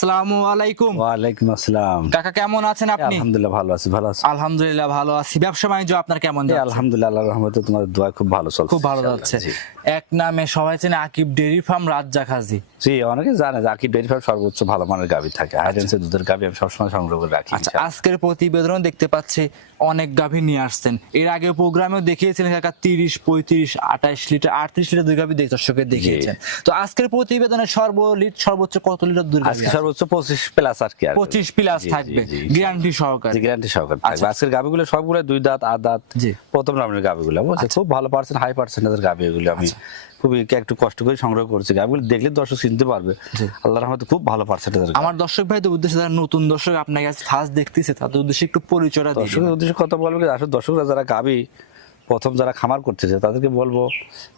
আসসালামু আলাইকুম। ওয়ালাইকুম আসসালাম। কাকা কেমন আছেন আপনি? আলহামদুলিল্লাহ ভালো আছি ভালো আছি। আলহামদুলিল্লাহ ভালো আছি। ব্যবসা বাণিজ্য আপনার কেমন যাচ্ছে? আলহামদুলিল্লাহ আল্লাহর রহমতে তোমাদের দোয়া খুব ভালো চলছে খুব ভালো যাচ্ছে। এক নামে সবাই চেনে আকিব ফার্ম রাজ্জাক হাজি। জি অনেকে জানে যে আকিব ফার্ম সর্বোচ্চ ভালো মানের গাভী থাকে। হাইডেন্সের দুধের গাভী আমি সবসময় সংগ্রহ করে রাখি আচ্ছা আজকের প্রতিবেদন দেখতে পাচ্ছি অনেক গাভী নিয়ে আসছেন। এর আগে প্রোগ্রামেও দেখিয়েছিলেন কাকা তিরিশ পঁয়ত্রিশ আঠাইশ লিটার আটত্রিশ লিটার দুই গাভী দর্শকের দেখিয়েছেন। তো আজকের প্রতিবেদনে সর্বলিট সর্বোচ্চ কত লিটার দুধ সর্বোচ্চ পঁচিশ প্লাস আর কি আর পঁচিশ প্লাস থাকবে। গ্যারান্টি সহকারে। গ্যারান্টি সহকারে থাকবে। আজকের গাভীগুলো সবগুলো দুই দাঁত আট দাঁত প্রথম গাভীগুলো বুঝছ খুব ভালো পার্সেন্ট হাই পার্সেন্টেজের এগুলো আমি খুবই একটু কষ্ট করে সংগ্রহ করছি। গাভীগুলো দেখলে দর্শক চিনতে পারবে। আল্লাহর রহমতে খুব ভালো পার্সেন্টেজের আমার দর্শক ভাইদের উদ্দেশ্যে যারা নতুন দর্শক আপনার কাছে ফার্স্ট দেখতেছে তাদের উদ্দেশ্যে একটু পরিচয় দর্শকের উদ্দেশ্যে কথা বলব আসলে দর্শকরা যারা গাবি প্রথম যারা খামার করতেছে তাদেরকে বলব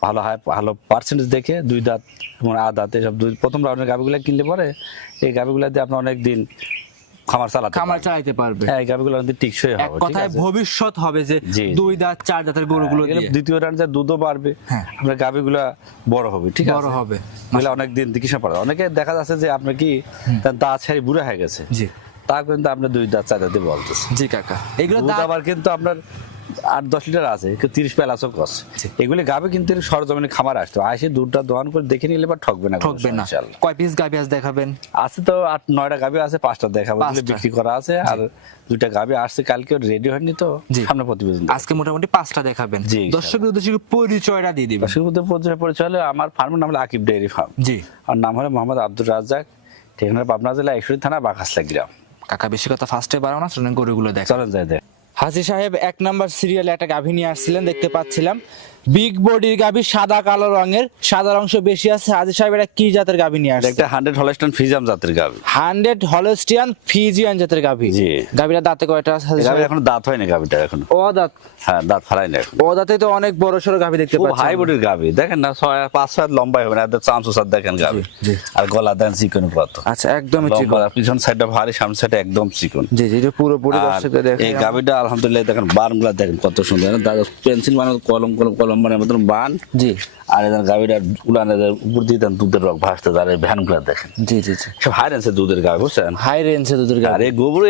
ভালো হাই ভালো পার্সেন্টেজ দেখে দুই দাঁত এবং আ দাঁত এসব দুই প্রথম রাউন্ডের গাবিগুলো কিনলে পরে এই গাবিগুলো দিয়ে আপনি অনেক দিন খামার চালাতে খামার পারবে হ্যাঁ এই গাবিগুলো টিকসই হবে কথায় ভবিষ্যৎ হবে যে। দুই দাঁত চার দাঁতের গরুগুলো দ্বিতীয় রাউন্ডে দুধও বাড়বে হ্যাঁ। আপনার বড় হবে ঠিক আছে? বড় হবে। এগুলো অনেক দিন চিকিৎসা পারে অনেকে দেখা যাচ্ছে যে আপনার কি তার দাঁত ছাড়ি বুড়া হয়ে গেছে জি। তা কিন্তু আপনি দুই দাঁত চার দাঁতে বলতেছে জি কাকা। এগুলো আবার কিন্তু আপনার আট দশ লিটার আছে কিন্তু তিরিশ প্যালাসও কস এগুলি গাবে কিন্তু সরজমিনে খামার আসতো। আসে দুধটা দোয়ান করে দেখে নিলে বা ঠকবে না ঠকবে না। কয় পিস গাবি আজ দেখাবেন? আছে তো আট নয়টা গাবি আছে পাঁচটা দেখাবো বিক্রি করা আছে। আর দুইটা গাবি আসছে কালকে রেডি হয়নি তো। সামনে প্রতিবেদন। আজকে মোটামুটি পাঁচটা দেখাবেন। দর্শকের উদ্দেশ্যে পরিচয়টা দিয়ে দিবেন। পরিচয় পরিচয় হলো আমার ফার্মের নাম হলো আকিব ডেয়ারি ফার্ম জি। আর নাম হলো মোহাম্মদ আব্দুর রাজ্জাক। ঠিকানা পাবনা জেলা ঈশ্বরী থানা বাঘাসলা গ্রাম। কাকা বেশি কথা ফার্স্টে বাড়াও না গরুগুলো দেখ চলেন যাই দেখ। হাজি সাহেব এক নাম্বার সিরিয়ালে একটা গাভী নিয়ে আসছিলেন দেখতে পাচ্ছিলাম। বিগ বডির গাভী সাদা কালো রঙের সাদা অংশ বেশি আছে। হাজি সাহেব এটা কি জাতের গাভী নিয়ে আসছে? একটা হান্ড্রেড হলস্টন ফিজাম জাতের গাবি হান্ড্রেড হলস্টিয়ান ফিজিয়ান জাতের গাভী। জি। গাভীরা দাঁতে কয়টা আছে হাজি সাহেব? এখন দাঁত হয়নি গাবিটা এখন। ও দাঁত হ্যাঁ দাঁত ফালাই না এখন। ও দাঁতে তো অনেক বড় সড়ো গাভী দেখতে পাচ্ছি হাই বডির গাবি দেখেন না ছয় পাঁচ ছয় লম্বা হবে না এদের চামচ সাত দেখেন জি। আর গলা দেন চিকন কত আচ্ছা একদমই লম্বা, পিছন সাইডটা ভারী সামনে সাইডটা একদম চিকন। জি জি এটা পুরোপুরি আর দর্শকদের দেখে এই গাবিটা আলহামদুলিল্লাহ দেখেন বানগুলা দেখেন কত সুন্দর। দাদা পেন্সিল মানে কলম কলম কলম মানে মতন বান। জি। আর এদের উলান এদের উপর দিয়ে দেন দুধের রক ভাসতে আর এই ভ্যানগুলা দেখেন। জি জি জি। সব হাই রেঞ্জের দুধের গাবি বুঝছেন? হাই রেঞ্জে দুধের আর গাভী এই গোবর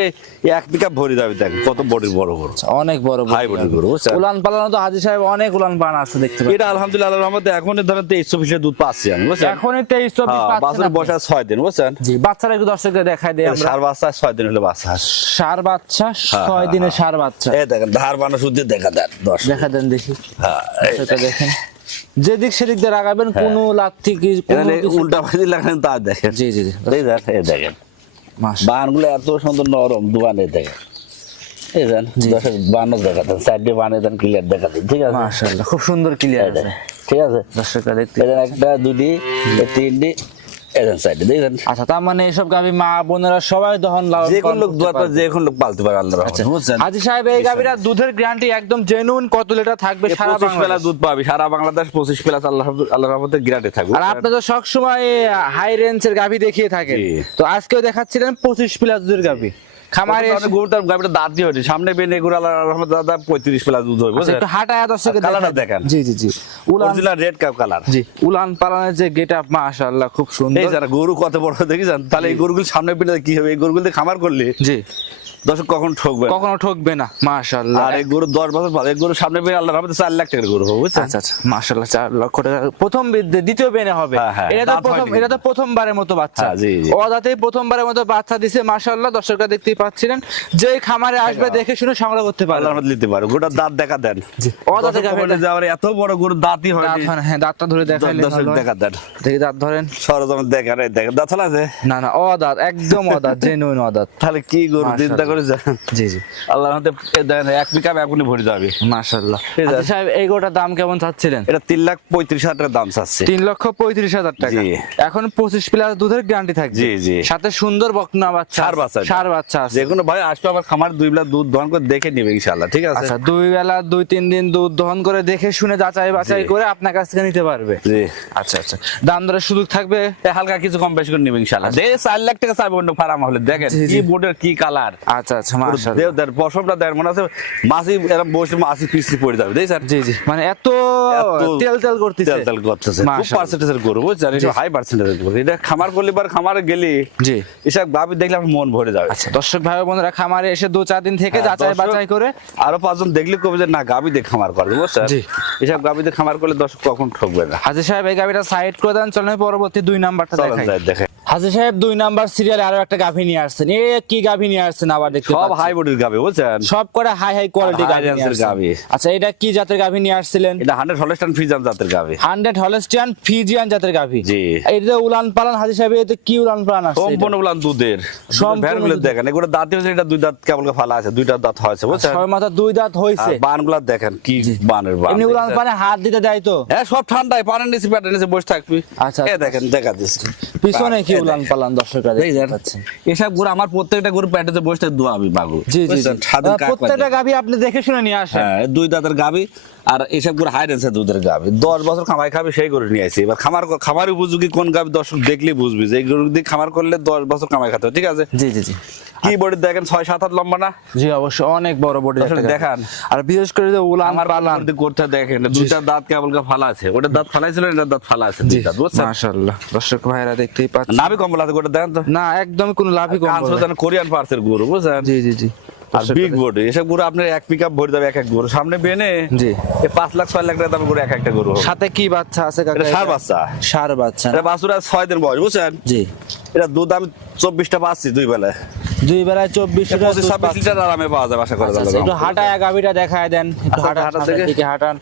এক পিক ভরি যাবে দেখেন কত বডির বড় বড় অনেক বড় হাই বডির গরু বুঝছেন? উলান পালানো তো হাজি সাহেব অনেক উলান পালান আছে দেখতে পাচ্ছি এটা আলহামদুলিল্লাহ আল্লাহর রহমতে এখন ধরেন তেইশ চব্বিশ দুধ পাচ্ছি আমি বুঝছেন? তেইশ চব্বিশ হ্যাঁ, পাচ্ছেন বাছুরের আপনি। বয়স দিন বুঝছেন? জি বাচ্চারা একটু দর্শকদের দেখাই দেয় আমরা। সার বাচ্চা ছয় দিন হলে বাচ্চা সার বাচ্চা ছয় দিনে সার বাচ্চা এই দেখেন ধার বানো শুদ্ধি দেখা দেন দেখা দেন দেখি। হ্যাঁ, দেখেন। যেদিক সেদিক দিয়ে লাগাবেন কোনো লাথি কি উল্টা পাতি লাগান তা দেখেন। জি জি জি। এই দেখেন বানগুলো এত সুন্দর নরম দুয়ানে দেখেন। এই দেন দশের বানও দেখা দেন সাইডে বানে দেন ক্লিয়ার দেখা দেন ঠিক আছে? মাশাআল্লাহ খুব সুন্দর ক্লিয়ার দেন, ঠিক আছে? দর্শকরা দেখতে একটা দুটি তিনটি এই সাইডে দেখেন আচ্ছা তার মানে গাভী মা বোনেরা সবাই দহন লালন যে কোন লোক দোয়া করে যে কোন লোক পালতে পারে আল্লাহর আচ্ছা, বুঝছেন? সাহেব এই গাভীরা দুধের গ্যারান্টি একদম জেনুইন কত লিটার থাকবে সারা 25 বাংলাদেশ? দুধ পাবি সারা বাংলাদেশ পঁচিশ প্লাস আল্লাহ আল্লাহর রহমতে গ্রাটে থাকবে আর আপনি তো সবসময় হাই রেঞ্জ এর গাভী দেখিয়ে থাকেন। তো আজকেও দেখাচ্ছিলেন পঁচিশ প্লাস দুধের গাভী খামারে গাবিটা দাঁত দিয়ে হয়েছে। সামনে বেনে গরু রহমতে দাদা পঁয়ত্রিশ প্লাস দুধ হবে একটু হাঁটায় দর্শকে কালারটা দেখেন। জি জি জি। উলান রেড কাপ কালার জি উলান পালানের যে গেট আপ মাশাআল্লাহ খুব এই সুন্দর যারা গরু কত বড় দেখি যান তাহলে এই গরুগুলো সামনে পেলে কি হবে? এই গরুগুলো খামার করলে জি। দর্শক কখন ঠকবে কখনো ঠকবে না মাশাআল্লাহ। আর এই গরু দশ বছর পর এই গরু সামনে পেয়ে আল্লাহর রহমতে চার লাখ টাকার গরু হবে আচ্ছা আচ্ছা মাশাআল্লাহ চার লক্ষ টাকা। প্রথম দ্বিতীয় বেনে হবে। হ্যাঁ, হ্যাঁ, এটা তো প্রথম এটা তো প্রথমবারের মতো বাচ্চা। হ্যাঁ, জি, প্রথমবারের মতো বাচ্চা দিছে মাশাআল্লাহ দর্শকরা দেখতেই পাচ্ছিলেন যে খামারে আসবে দেখে শুনে সংগ্রহ করতে পারবে। রহমতে নিতে পারো। গোটার দাঁত দেখা দেন। গাভীটা- বলে এত বড় গরু দাঁতই হয় দাঁত হয় হ্যাঁ দাঁতটা ধরে দেখাইলে। দেখা দেন। দেখি দাঁত ধরেন। সরজমিন দেখেন এই দেখেন দাঁত আছে? না না অদাঁত একদম অদাঁত জেনুইন অদাঁত। তাহলে কি গরু চিন্তা করে যান জি জি। আল্লাহর এই দেখেন এক পিকআপ এখনই ভরে যাবে। মাশাআল্লাহ। আচ্ছা সাহেব এই গোটার দাম কেমন চাচ্ছিলেন? এটা তিন লাখ পঁয়ত্রিশ হাজার টাকার দাম চাচ্ছে। তিন লক্ষ পঁয়ত্রিশ হাজার টাকা। এখন পঁচিশ প্লাস দুধের গ্যারান্টি থাকবে। জি, জি। সাথে সুন্দর বকনা বাচ্চা আছে। বাচ্চা। ষাঁড় বাচ্চা যে কোনো ভাই আসবে আমার খামার দুই বেলা দুধ দহন করে দেখে নিবে ঠিক আছে? আচ্ছা দুই বেলা দুই তিন দিন দুধ দহন করে দেখে শুনে যাচাই বাছাই করে আপনার কাছ থেকে নিতে পারবে। জি। আচ্ছা আচ্ছা। দাম দরের সুযোগ থাকবে হালকা কিছু কম বেশি করে নিবে ইনশাল্লাহ দে চার লাখ টাকা চাইবে অন্য ফার্ম হলে। দেখেন। কি বোর্ডের কি কালার। আচ্ছা আচ্ছা মাশাআল্লাহ। দেও দেন পশমটা দেন মনে আছে মাসি এরকম বসে মাসি পিছলি পড়ে যাবে তাই স্যার? জি জি। মানে এত তেল তেল করতেছে। তেল তেল করতেছে। খুব। পার্সেন্টেজের গরু বুঝছেন? এটা হাই পার্সেন্টেজের গরু। এটা খামার করলে বার খামারে গেলি জি। এসব গাবি দেখলে আমার মন ভরে যাবে। আচ্ছা দর্শক ভাই বোনরা খামারে এসে দু চার দিন থেকে হ্যাঁ, যাচাই বাছাই করে আরও পাঁচজন দেখলে কবে যে না গাবি দিয়ে খামার করবে বুঝছেন? জি। এসব গাবি দিয়ে খামার করলে দর্শক কখন ঠকবে না? হাজির সাহেব এই গাবিটা সাইড করে দেন চলেন পরবর্তী দুই নাম্বারটা চলেন দেখাই। হাজির সাহেব দুই নাম্বার সিরিয়ালে আরও একটা গাভি নিয়ে আসছেন এ কি গাভি নিয়ে আসছেন আবার দেখতে সব পাচ্ছি। হাই বডির গাবি বুঝছেন সব করে হাই হাই কোয়ালিটি গাভি। গাভী। আচ্ছা এটা কি জাতের গাভি নিয়ে আসছিলেন এটা জাতের হলেস্টিয়ান ফিজিয়ান জাতের গাভি জি। এটা উলান পালান হাজির সাহেব কি উলান পালান এটা? সম্পূর্ণ বললাম দুধের ভ্যানগুলো দেখেন এগুলো দাঁত হয়েছে এটা দুই দাঁত কেবল ফালা আছে দুইটা দাঁত হয়েছে বুঝছেন ছয় মাথা দুই দাঁত হইছে বানগুলা দেখেন কি বানের বান এমনি উলান? পানে হাত দিতে দেয় তো হ্যাঁ সব ঠান্ডায় পানের নিচে প্যাটের নিচে বসে থাকবি আচ্ছা, এ আচ্ছা। দেখেন দেখা দিচ্ছি পিছনে কি উলান পালান এসব গরু আমার প্রত্যেকটা গরু প্যাটেতে বসতে দোয়াবি বাগু জি জি প্রত্যেকটা গাবি আপনি দেখে শুনে নিয়ে আসেন। হ্যাঁ দুই দাঁতের গাবি আর এসব গরু হাই রেঞ্জের দুধের গাবি দশ বছর খামাই খাবি সেই গরু নিয়ে আসি। এবার খামার খামার উপযোগী কোন গাবি দর্শক দেখলে বুঝবি যে গরু দিয়ে খামার করলে দশ বছর কামাই খাতে হবে, ঠিক আছে? জি জি জি। কি বডি দেখেন ছয় সাত হাত লম্বা না? জি অবশ্যই অনেক বড় বডি দেখান। আর বিশেষ করে যে উলান আমার পালান। করতে দেখেন দুইটা দাঁত কেবল ফালা আছে। ওটা দাঁত ফালাইছিল এটা দাঁত ফালা আছে দুই বুঝছেন? মাশাআল্লাহ। দর্শক ভাইরা দেখতেই পাচ্ছেন। নাভি কম্বল আছে গোটা দেখেন তো। না একদমই কোনো লাভই কম্বল কোরিয়ান পার্সের গরু বুঝছেন? জি জি জি। আর বিগ বডি এসব গরু আপনার এক পিক আপ ভরে যাবে এক এক গরু। সামনে বেনে জি। পাঁচ লাখ ছয় লাখ টাকা দামের গরু এক একটা গরু সাথে কি বাচ্চা আছে কাকা সার বাচ্চা। সার বাচ্চা। এটা বাছুরা ছয় দিন বয়স বুঝছেন? জি। এটা দুধ আমি চব্বিশটা পাচ্ছি দুই বেলায় দুই বেলায় চব্বিশ লিটার আরামে পাওয়া যাবে আশা করা আচ্ছা, যাবে আচ্ছা, একটু হাঁটা গাভিটা দেখায় দেন আচ্ছা, হাঁটা থেকে। হাঁটান।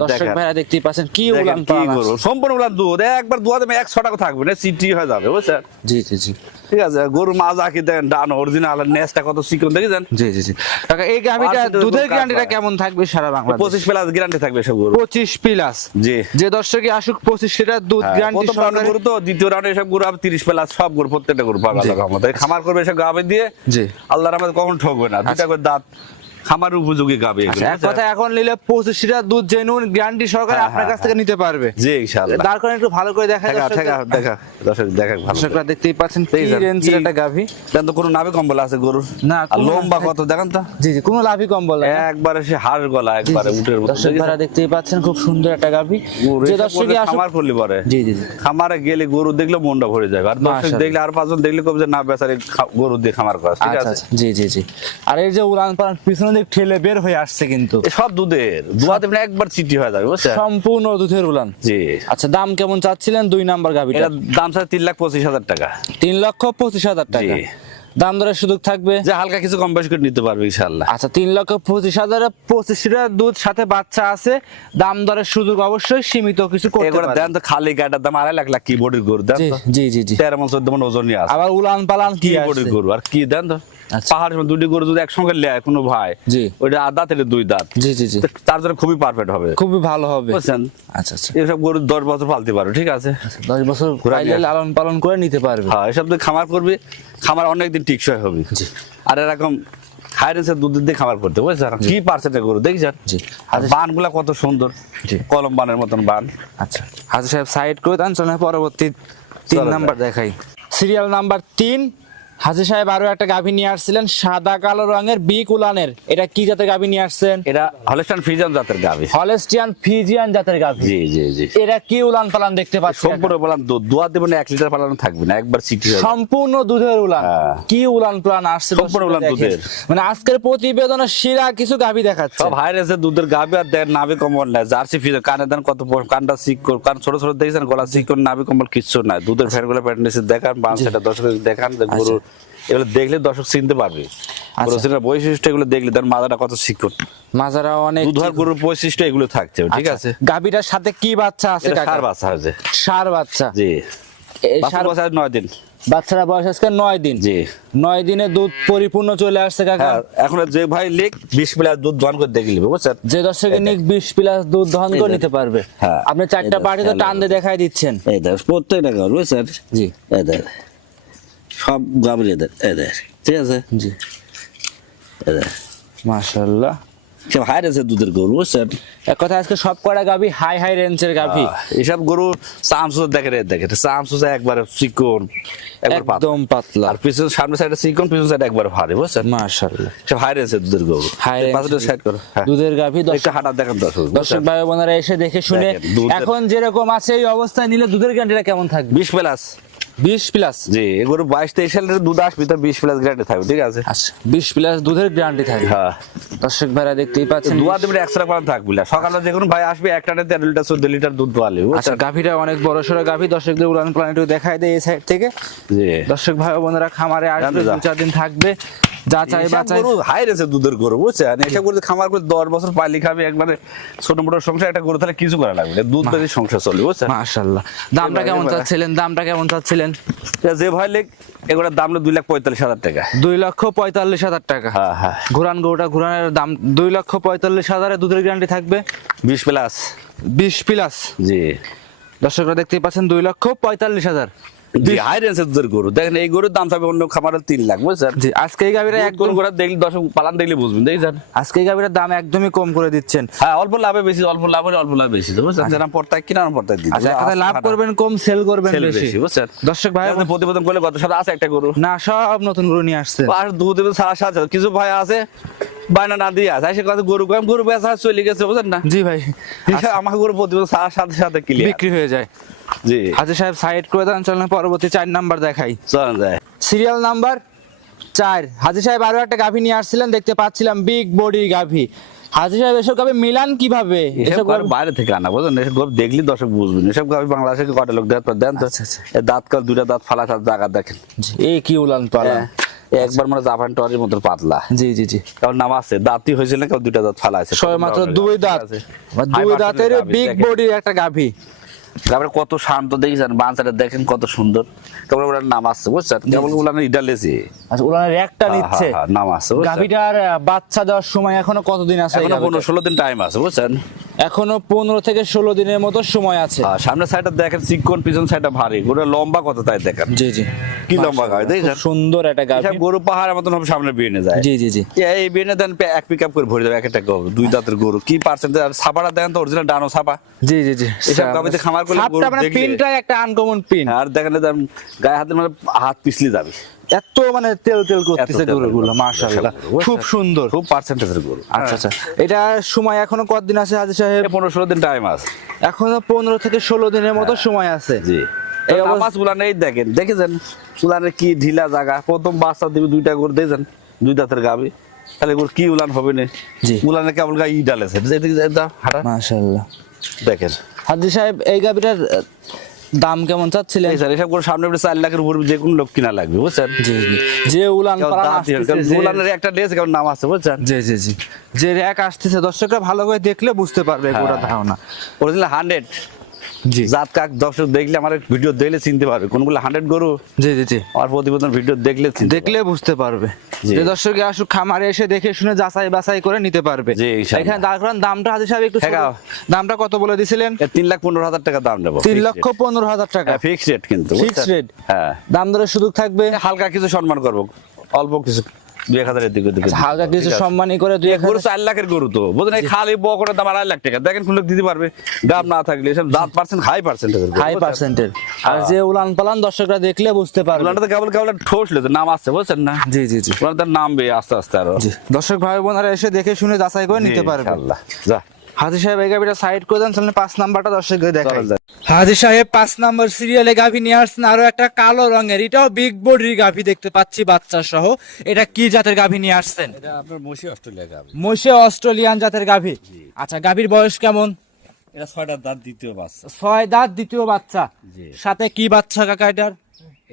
দর্শক ভাইরা দেখতেই পাচ্ছেন কি উলান কি পালান গরু আছে। সম্পূর্ণ উলান দুধ। একবার দুয়াতে এক ছ থাকবে না সিটি হয়ে যাবে বুঝছেন? জি জি জি। ঠিক আছে গরু মাজা কি দেন ডান অরিজিনাল নেসটা কত চিকন দেখেছেন? জি জি জি। কাকা এই গাভিটা দুধের গ্যারান্টিটা কেমন থাকবে সারা বাংলাদেশ? পঁচিশ প্লাস গ্যারান্টি থাকবে সব গরু পঁচিশ প্লাস জি। যে দর্শকই আসুক লিটার দুধ গ্যারান্টি প্রথম গরু তো দ্বিতীয় রাউন্ডে সব গরু আবার তিরিশ প্লাস সব গরু প্রত্যেকটা গরু পাবে আল্লাহ রহমতে খামার করবে সব গাবে দিয়ে। জি। আল্লাহর আমাদের কখন ঠকবে না। দুটা করে দাঁত খামার উপযোগী গাবে আচ্ছা এক কথা এখন নিলে পঁচিশ লিটার দুধ জেনুইন গ্যারান্টি সহকারে হ্যাঁ, আপনার হ্যাঁ, কাছ থেকে নিতে পারবে। জি ইনশাআল্লাহ। দাঁড় করে একটু ভালো করে দেখা দেখা দর্শক দেখা ভালো দর্শকরা দেখতেই পাচ্ছেন এই রেঞ্জের একটা গাভি তো কোনো নাভি কম্বল আছে গরুর? না, লম্বা কত দেখেন তো। জি জি কোনো লাভই কম বলে না। একবারে সে হাড় গলা একবারে উটের মতো দর্শক ভাইরা দেখতেই পাচ্ছেন খুব সুন্দর একটা গাভি যে দর্শকই খামার করলে পরে জি জি খামারে গেলে গরু দেখলে মনটা ভরে যাবে। আর দর্শক দেখলে আর পাঁচজন দেখলে কবে যে না বেচারি গরু দিয়ে খামার করা ঠিক আচ্ছা আছে? আচ্ছা, জি জি জি। আর এই যে উলান পালান পিছনে ঠেলে বের হয়ে আসছে কিন্তু। সব দুধের। দুয়াতে মানে একবার চিটি হয়ে যাবে বুঝছেন? সম্পূর্ণ দুধের উলান। জি। আচ্ছা দাম কেমন চাচ্ছিলেন? দুই নাম্বার গাভিটা। দাম স্যার তিন লাখ পঁচিশ হাজার টাকা। তিন লক্ষ পঁচিশ হাজার টাকা। দাম দরের সুযোগ থাকবে? যে হালকা কিছু কম বেশি করে নিতে পারবে আচ্ছা তিন লক্ষ পঁচিশ হাজারে পঁচিশ লিটার দুধ সাথে বাচ্চা আছে। দাম দরের সুযোগ অবশ্যই সীমিত কিছু করতে পারবে দেন তো খালি গাটার দাম আড়াই লাখ লাখ কি বডির গরু দেন জি জি জি তেরো মন চোদ্দ মন আবার উলান পালান কি কি বডির গরু আর কি দেন তো। আচ্ছা। পাহাড় দুটি গরু যদি একসঙ্গে লেয় কোনো ভাই জি। ওইটা আর দাঁত এটা দুই দাঁত। জি জি জি। তার জন্য খুবই পারফেক্ট হবে। খুবই ভালো হবে। বুঝছেন? আচ্ছা আচ্ছা। এসব গরু দশ বছর পালতে পারো ঠিক আছে? দশ বছর। লালন পালন করে নিতে পারবে। হ্যাঁ এসব তুই খামার করবি খামার অনেকদিন টিকসই হবে। জি। আর এরকম হাই রেঞ্জের দুধ দিয়ে খামার করতে বুঝছেন? কি পার্সেন্টে গরু দেখছেন। আর বানগুলা কত সুন্দর। কলম বানের মতন বান। আচ্ছা। হাজির সাহেব সাইড করে দেন চলেন পরবর্তী তিন নাম্বার দেখাই। সিরিয়াল নাম্বার তিন হাজির সাহেব আরও একটা গাভী নিয়ে আসছিলেন সাদা কালো রঙের বি কুলানের এটা কি জাতের গাভী নিয়ে আসছেন? এটা হলস্টান ফ্রিজান জাতের গাবি হলেস্টিয়ান ফিজিয়ান জাতের গাভী। জি জি জি। এটা কি উলান পালান দেখতে পাচ্ছি সম্পূর্ণ বললাম দুধ দোয়া দেবেন এক লিটার পালানো থাকবে না একবার সিটি সম্পূর্ণ দুধের উলান। হ্যাঁ। কি উলান পালান আসছে সম্পূর্ণ উলান দুধের। মানে আজকের প্রতিবেদনে শিরা কিছু গাভী দেখাচ্ছে। সব হাই দুধের গাবি আর দেন নাভি কম্বল নাই জার্সি ফিজ কানে দেন কত কানটা সিকর কান ছোট ছোট দেখছেন গলা সিকর নাভি কম্বল কিচ্ছু নাই। দুধের ফ্যাটগুলো প্যাট নিচে দেখান বান সেটা দর্শক দেখান যে গরুর এগুলো দেখলে দর্শক চিনতে পারবে। গরুর বৈশিষ্ট্য এগুলো দেখলে মাথাটা কত মাজারা অনেক গরুর বৈশিষ্ট্য এগুলো থাকছে ঠিক আছে? গাভীটার সাথে কি বাচ্চা আছে? সার বাচ্চা আছে। ষাঁড় বাচ্চা। জি। এই বাচ্চা নয় দিন। বাচ্চারা বয়স আজকে নয় দিন। জি। নয় দিনে দুধ পরিপূর্ণ চলে আসছে কাকা। হ্যাঁ এখন যে ভাই লেখ বিশ প্লেয়ার দুধ দোয়ান করে দেখে নেবে বুঝছেন? যে দর্শকে নিক বিশ প্লাস দুধ দহন করে নিতে পারবে। হ্যাঁ। আপনি চারটা পার্টি তো টান দিয়ে দেখাই দিচ্ছেন। এই দেখ প্রত্যেকটা বুঝছেন? জি। এই দেখ। সব গাবলি এদের এই দেখ ঠিক আছে? জি। সব হাই রেঞ্জের দুধের গরু বুঝছেন? এক কথা আজকে সব কটা গাভি হাই হাই রেঞ্জের গাভি এইসব গরু চামচুস দেখে রে দেখে চামচুস একবারে চিকন একবার একদম পাতলা। আর পিছন সামনে সাইডে চিকন পিছন সাইডে একবার ভারী বুঝছেন? মাশাআল্লাহ। সব হাই রেঞ্জের দুধের গরু। হাই সাইড করো। হ্যাঁ। দুধের গাভি হাঁটা দেখেন দর্শক দর্শক ভাই বোনেরা এসে দেখে শুনে এখন যেরকম আছে এই অবস্থায় নিলে দুধের গ্যারান্টিটা কেমন থাকবে? বিশ প্লাস। বিশ প্লাস জি গরু বাইশ তেইশ সালের দুধ আসবে তো বিশ প্লাস গ্যারান্টি থাকবে ঠিক আছে? আচ্ছা বিশ প্লাস দুধের গ্যারান্টি থাকবে। হ্যাঁ। দর্শক ভাইরা দেখতেই পাচ্ছেন দুয়া দেবে এক্সট্রা পান থাকবে না সকালে যে কোনো ভাই আসবে একটা তেরো লিটার চোদ্দ লিটার দুধ দোয়ালে আচ্ছা গাভীটা অনেক বড় সড়ো গাভী দর্শকদের উড়ান প্ল্যানেটও দেখায় দেয় এই সাইড থেকে। জি। দর্শক ভাই বোনেরা খামারে আসবে দু চার দিন থাকবে। যাচাই এসব বাচাই গরু হাই রেছে দুধের গরু বুঝছেন? এসব গরু খামার করে দশ বছর পালি খাবে একবারে ছোট মোটো সংসার একটা গরু তাহলে কিছু করা লাগবে দুধ বেশি সংসার চলবে বুঝছেন? মাশাআল্লাহ দামটা কেমন চাচ্ছিলেন? দামটা কেমন চাচ্ছিলেন? যে ভয় লেগ এগুলোর দাম হলো দুই লাখ পঁয়তাল্লিশ হাজার টাকা। দুই লক্ষ পঁয়তাল্লিশ হাজার টাকা। হ্যাঁ হ্যাঁ। ঘুরান গরুটা ঘুরানের দাম দুই লক্ষ পঁয়তাল্লিশ হাজারে দুধের গ্যারান্টি থাকবে? বিশ প্লাস। বিশ প্লাস? জি। দর্শকরা দেখতেই পাচ্ছেন দুই লক্ষ পঁয়তাল্লিশ হাজার। জি। হাই রেঞ্জের দুধের গরু। দেখেন এই গরুর দাম থাকবে অন্য খামারের তিন লাখ বুঝছেন? জি আজকে এই এক একদম গরু করে দেখলে দর্শক পালান দেখলে বুঝবেন দেখছেন? আজকে এই দাম একদমই কম করে দিচ্ছেন। হ্যাঁ অল্প লাভে বেশি অল্প লাভে অল্প লাভ বেশি তো বুঝছেন? যেরকম পড়তায় কিনা পড়তায় দিন আচ্ছা এক লাভ করবেন কম সেল করবেন বেশি। বুঝছেন? দর্শক ভাই প্রতিবেদন করলে গত সাথে আছে একটা গরু। না সব নতুন গরু নিয়ে আসছে। আর দুধ দেবে সারা সাথে কিছু ভাই আছে? বায়না দিয়ে সে কথা গরু কম গরু বেচা চলে গেছে বুঝেন না? জি ভাই। আমার গরু সারা সাথে সাথে ক্লিয়ার বিক্রি হয়ে যায়। জি। সাহেব সাইড করে দেন চলেন পরবর্তী চার নাম্বার দেখাই। চলেন যায়। সিরিয়াল নাম্বার চার। হাজির সাহেব আরও একটা গাভী নিয়ে আসছিলেন দেখতে পাচ্ছিলাম বিগ বডি গাভী। হাজির সাহেব এসব গাভী মিলান কীভাবে? এসব গাভী- বাইরে থেকে আনা বুঝলেন? এসব গরু দেখলি দর্শক বুঝবেন। এসব গরু বাংলাদেশে কটা লোক দেখার পর দেন তো। আচ্ছা, আচ্ছা। এ দাঁত কাল দুটা দাঁত ফালা তার জায়গা দেখেন। এই কি উলান পালা। হ্যাঁ, একবার মানে জাপান টরের মতো পাতলা। জি জি জি। কারণ নাম আছে দাঁতই হয়েছিল না কেউ দুইটা দাঁত ফালা আছে। সবে মাত্র দুই দাঁত। দুই দাঁতের বিগ বডি বডির একটা গাভী। তারপরে কত শান্ত দেখেছেন? বাঁচাটা দেখেন কত সুন্দর। কেবল ওনার নাম আসছে বুঝছেন? কেবল ওনার ইডা লেছে আচ্ছা উলানের একটা নিচ্ছে। হ্যাঁ, নাম আছে? গাভীটার বাচ্চা দেওয়ার সময় এখনও কতদিন আছে এখনও পনেরো ষোলো দিন টাইম আছে বুঝছেন? এখনও পনেরো থেকে ষোলো দিনের মতো সময় আছে। সামনের সাইডটা দেখেন চিকন পিছন সাইডটা ভারী। গরু লম্বা কত তাই দেখেন? জি জি। কি লম্বা দেখছেন? সুন্দর একটা গাভী। গরু পাহাড়ের মতন হবে সামনে বিয়ে যায়। জি জি জি। এই বিয়ে দেন এক পিক আপ করে ভরে দেবে এক একটা গরু দুই দাঁতের গরু। কি পার্সেন্ট আর ছাপাটা দেখেন তো অরিজিনাল ডানো ছাপা জি জি জি। এসব গাভীতে খামার করলে সাপটা মানে দেখলে- একটা আনকমন পিন আর দেখেন গায়ে হাতের মানে হাত পিছলে যাবে এত মানে তেল তেল করতেছে গরুগুলো মাশাআল্লাহ খুব সুন্দর খুব পার্সেন্টেজের গরু আচ্ছা আচ্ছা এটা সময় এখনও কতদিন আছে হাজির সাহেব পনেরো ষোলো দিন টাইম আছে এখনও পনেরো থেকে ষোলো দিনের মতো সময় আছে জি এই দেখেন দেখেছেন উলানে কি ঢিলা জায়গা প্রথম বাচ্চা দিবে দুইটা করে দেখেন দুই দাঁতের গাবি তাহলে কি উলান হবে না জি। উলানে কেবল গায়ে ই ডালেছে মাশাআল্লাহ দেখেন হাজির সাহেব এই গাভীটার দাম কেমন চাচ্ছিলেন? এই স্যার এসব করে সামনে চার লাখের উপর যে কোনো লোক কিনা লাগবে বুঝছেন? জি জি। যে উলান উলানের একটা ড্রেস কেমন নাম আছে বুঝছেন? জি জি জি। যে র্যাক আসতেছে দর্শকরা ভালো করে দেখলে বুঝতে পারবে হ্যাঁ। গোটা ধারণা। ওরিজিনাল হান্ড্রেড জাত কাক দর্শক দেখলে আমার ভিডিও দেখলে চিনতে পারবে। কোনগুলো হান্ড্রেড গরু? জি জি জি। আমার প্রতিবেদন ভিডিও দেখলে দেখলে বুঝতে পারবে। যে দর্শক আসুক খামারে এসে দেখে শুনে যাচাই বাছাই করে নিতে পারবে। এখানে দাঁড়ান দামটা হাজির সাহেব একটু হ্যাঁ, দামটা কত বলে দিছিলেন? তিন লাখ পনেরো হাজার টাকা দাম নেব। তিন লক্ষ পনেরো হাজার টাকা। ফিক্সড রেট কিন্তু ফিক্সড রেট হ্যাঁ। দাম দরের সুযোগ থাকবে? হালকা কিছু সম্মান করব। অল্প কিছু। দুই হাজারের দিকে দিকে। হালকা কিছু সম্মানী করে দুই গরু চার লাখের গরু তো। বুঝলেন এই খালি বকরের দাম আড়াই লাখ টাকা। দেখেন কোন লোক দিতে পারবে। দাম না থাকলে এসব দাঁত পার্সেন্ট হাই পার্সেন্ট হাই পার্সেন্টের আর যে উলান পালান দর্শকরা দেখলে বুঝতে পারবে। তো কেবল কেবল ঠোসলে তো নাম আসছে বুঝছেন না? জি জি জি। নামবে আস্তে আস্তে আরও। দর্শক ভাই বোনেরা এসে দেখে শুনে যাচাই করে নিতে পারবে। ইনশাআল্লাহ। যা। হাজির সাহেব এই গাভিটা সাইড করে দেন তাহলে পাঁচ নাম্বারটা দর্শকদের দেখাই। চলো সাহেব পাঁচ নাম্বার সিরিয়ালে গাভি নিয়ে আসছেন আরও একটা কালো রঙের। এটাও বিগ বডির গাভি দেখতে পাচ্ছি বাচ্চা সহ এটা কি জাতের গাভি নিয়ে আসছেন? এটা আপনার মসি অস্ট্রেলিয়া গাবি মোশে অস্ট্রেলিয়ান জাতের গাভি। আচ্ছা গাভির বয়স কেমন? এটা ছয়টা দাঁত দ্বিতীয় বাচ্চা। ছয় দাঁত দ্বিতীয় বাচ্চা। সাথে কি বাচ্চা কাকা এটার?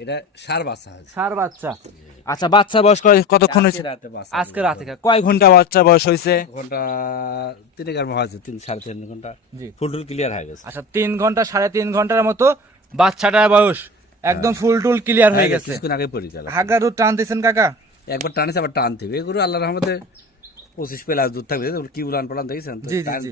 এটা সার বাচ্চা সার বাচ্চা। আচ্ছা বাচ্চা বয়স কতক্ষণ হয়েছে? আজকে রাতে কয় ঘণ্টা বাচ্চা বয়স হয়েছে? ঘণ্টা তিন এগারো হয়েছে তিন সাড়ে তিন ঘণ্টা। জি। ফুল ক্লিয়ার হয়ে গেছে। আচ্ছা তিন ঘণ্টা সাড়ে তিন ঘণ্টার মতো বাচ্চাটার বয়স। একদম ফুল টুল ক্লিয়ার হয়ে গেছে কিছুক্ষণ আগে পরিচালক হাগরা দুধ টান দিয়েছেন কাকা? একবার টানেছে আবার টানতে হবে। এগুলো আল্লাহ রহমতে পঁচিশ প্লাস দুধ থাকবে কি উলান পালান দেখেছেন।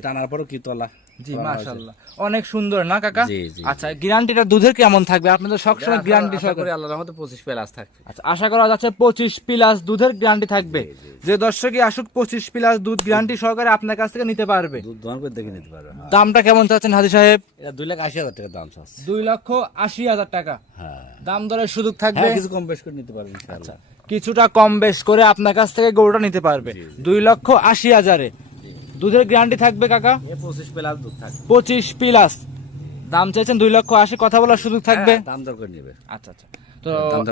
টানার পরও কি তলা জি মাশাআল্লাহ। অনেক সুন্দর না কাকা? আচ্ছা গ্যারান্টিটা দুধের কেমন থাকবে? আপনি তো সবসময় গ্যারান্টি আশা আল্লাহর রহমতে পঁচিশ প্লাস থাকবে। আচ্ছা আশা করা যাচ্ছে পঁচিশ প্লাস দুধের গ্যারান্টি থাকবে। যে দর্শকই আসুক পঁচিশ প্লাস দুধ গ্যারান্টি সহকারে আপনার কাছ থেকে নিতে পারবে। দুধ দোকান করে দেখে নিতে পারবে হ্যাঁ। দামটা কেমন চাচ্ছেন হাজি সাহেব? এটা দুই লাখ আশি হাজার টাকা দাম চাচ্ছে। দুই লক্ষ আশি হাজার টাকা। হ্যাঁ। দাম দরের সুযোগ থাকবে। হ্যাঁ, কিছু কম বেশ করে নিতে পারবে ইনশাআল্লাহ। কিছুটা কম বেশ করে আপনার কাছ থেকে গরুটা নিতে পারবে। দুই লক্ষ আশি হাজারে। দুধের গ্যারান্টি থাকবে কাকা? পঁচিশ প্লাস দুধ থাকবে। পঁচিশ প্লাস দাম চাইছেন দুই লক্ষ আশি কথা বলার সুযোগ থাকবে? হ্যাঁ, দাম দর করে নেবে। আচ্ছা আচ্ছা। তো দাম